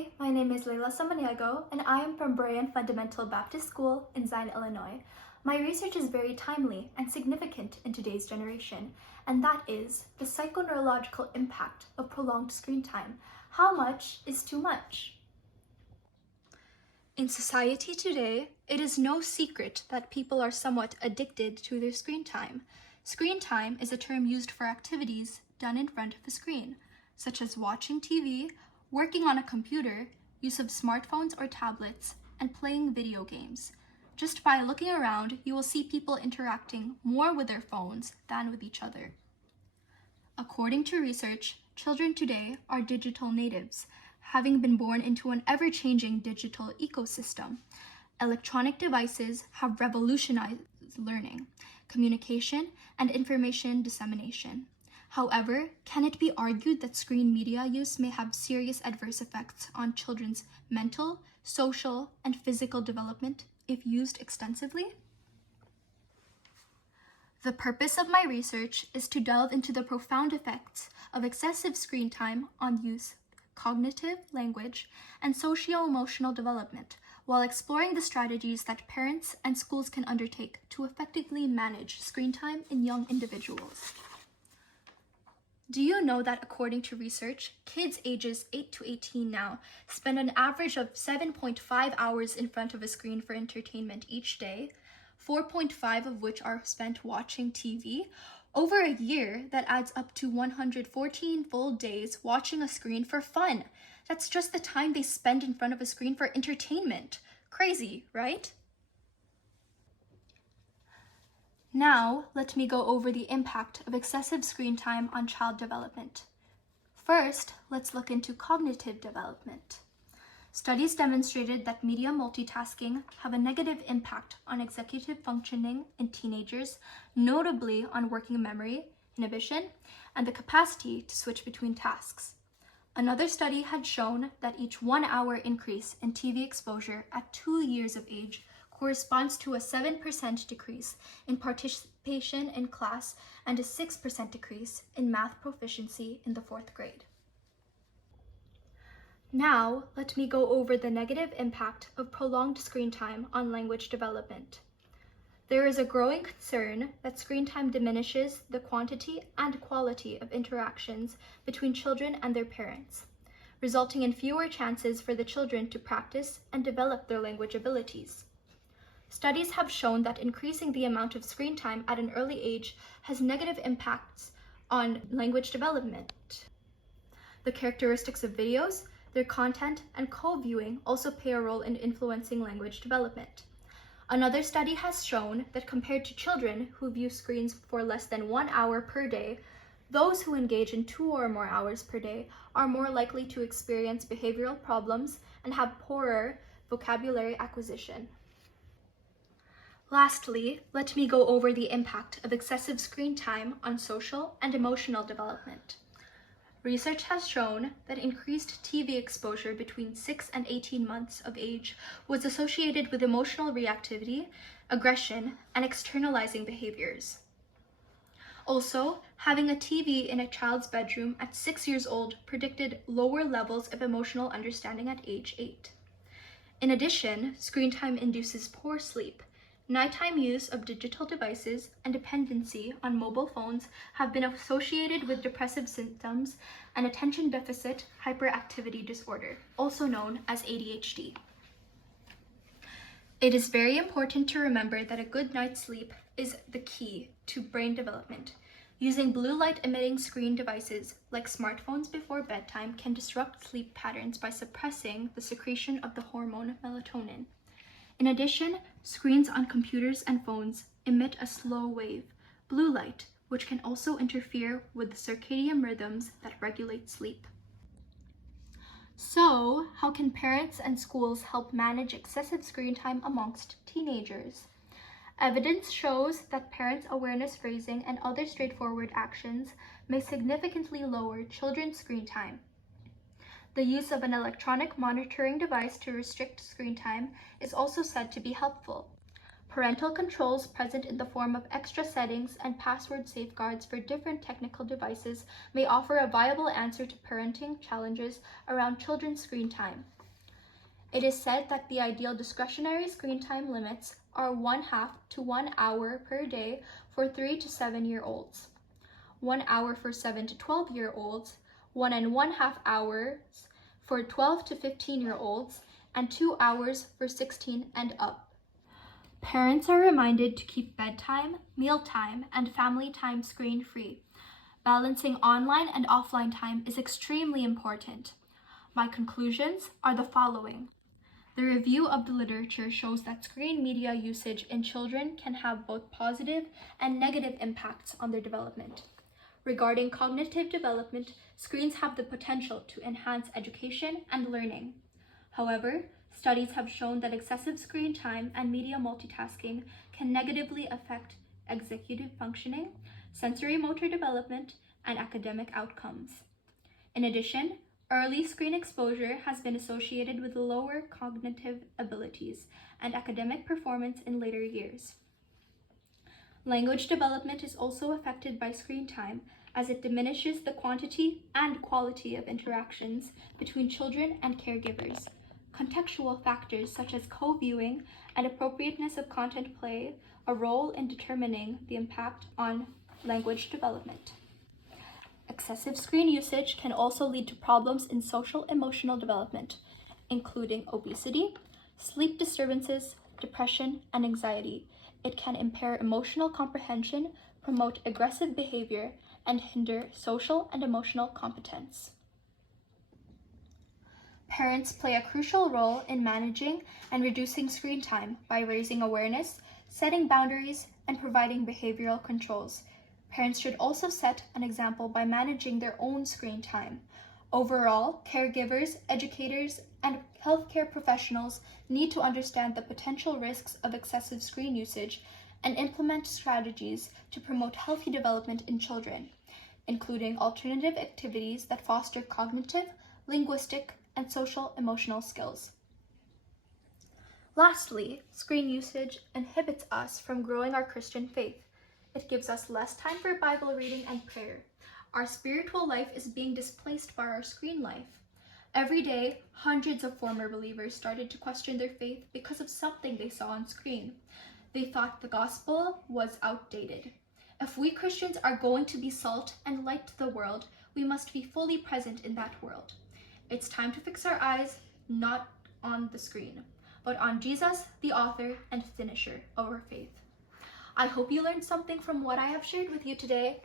Hi, my name is Layla Samaniego, and I am from Brian Fundamental Baptist School in Zion, Illinois. My research is very timely and significant in today's generation, and that is the psychoneurological impact of prolonged screen time. How much is too much? In society today, it is no secret that people are somewhat addicted to their screen time. Screen time is a term used for activities done in front of a screen, such as watching TV, working on a computer, use of smartphones or tablets, and playing video games. Just by looking around, you will see people interacting more with their phones than with each other. According to research, children today are digital natives, having been born into an ever-changing digital ecosystem. Electronic devices have revolutionized learning, communication, and information dissemination. However, can it be argued that screen media use may have serious adverse effects on children's mental, social, and physical development if used extensively? The purpose of my research is to delve into the profound effects of excessive screen time on youth, cognitive, language, and socio-emotional development, while exploring the strategies that parents and schools can undertake to effectively manage screen time in young individuals. Do you know that according to research, kids ages 8 to 18 now spend an average of 7.5 hours in front of a screen for entertainment each day, 4.5 of which are spent watching TV? Over a year, that adds up to 114 full days watching a screen for fun. That's just the time they spend in front of a screen for entertainment. Crazy, right? Now, let me go over the impact of excessive screen time on child development. First, let's look into cognitive development. Studies demonstrated that media multitasking have a negative impact on executive functioning in teenagers, notably on working memory, inhibition, and the capacity to switch between tasks. Another study had shown that each 1 hour increase in TV exposure at 2 years of age corresponds to a 7% decrease in participation in class and a 6% decrease in math proficiency in the 4th grade. Now, let me go over the negative impact of prolonged screen time on language development. There is a growing concern that screen time diminishes the quantity and quality of interactions between children and their parents, resulting in fewer chances for the children to practice and develop their language abilities. Studies have shown that increasing the amount of screen time at an early age has negative impacts on language development. The characteristics of videos, their content, and co-viewing also play a role in influencing language development. Another study has shown that compared to children who view screens for less than 1 hour per day, those who engage in 2 or more hours per day are more likely to experience behavioral problems and have poorer vocabulary acquisition. Lastly, let me go over the impact of excessive screen time on social and emotional development. Research has shown that increased TV exposure between 6 and 18 months of age was associated with emotional reactivity, aggression, and externalizing behaviors. Also, having a TV in a child's bedroom at 6 years old predicted lower levels of emotional understanding at age 8. In addition, screen time induces poor sleep. Nighttime use of digital devices and dependency on mobile phones have been associated with depressive symptoms and attention deficit hyperactivity disorder, also known as ADHD. It is very important to remember that a good night's sleep is the key to brain development. Using blue light emitting screen devices like smartphones before bedtime can disrupt sleep patterns by suppressing the secretion of the hormone melatonin. In addition, screens on computers and phones emit a slow wave, blue light, which can also interfere with the circadian rhythms that regulate sleep. So, how can parents and schools help manage excessive screen time amongst teenagers? Evidence shows that parents' awareness raising and other straightforward actions may significantly lower children's screen time. The use of an electronic monitoring device to restrict screen time is also said to be helpful. Parental controls present in the form of extra settings and password safeguards for different technical devices may offer a viable answer to parenting challenges around children's screen time. It is said that the ideal discretionary screen time limits are 1/2 to 1 hour per day for 3 to 7-year-olds, 1 hour for 7 to 12-year-olds, 1.5 hours for 12 to 15-year-olds, and 2 hours for 16 and up. Parents are reminded to keep bedtime, mealtime, and family time screen-free. Balancing online and offline time is extremely important. My conclusions are the following. The review of the literature shows that screen media usage in children can have both positive and negative impacts on their development. Regarding cognitive development, screens have the potential to enhance education and learning. However, studies have shown that excessive screen time and media multitasking can negatively affect executive functioning, sensory motor development, and academic outcomes. In addition, early screen exposure has been associated with lower cognitive abilities and academic performance in later years. Language development is also affected by screen time as it diminishes the quantity and quality of interactions between children and caregivers. Contextual factors such as co-viewing and appropriateness of content play a role in determining the impact on language development. Excessive screen usage can also lead to problems in social-emotional development, including obesity, sleep disturbances, depression, and anxiety. It can impair emotional comprehension, promote aggressive behavior, and hinder social and emotional competence. Parents play a crucial role in managing and reducing screen time by raising awareness, setting boundaries, and providing behavioral controls. Parents should also set an example by managing their own screen time. Overall, caregivers, educators, and healthcare professionals need to understand the potential risks of excessive screen usage and implement strategies to promote healthy development in children, including alternative activities that foster cognitive, linguistic, and social-emotional skills. Lastly, screen usage inhibits us from growing our Christian faith. It gives us less time for Bible reading and prayer. Our spiritual life is being displaced by our screen life. Every day, hundreds of former believers started to question their faith because of something they saw on screen. They thought the gospel was outdated. If we Christians are going to be salt and light to the world, we must be fully present in that world. It's time to fix our eyes not on the screen, but on Jesus, the author and finisher of our faith. I hope you learned something from what I have shared with you today.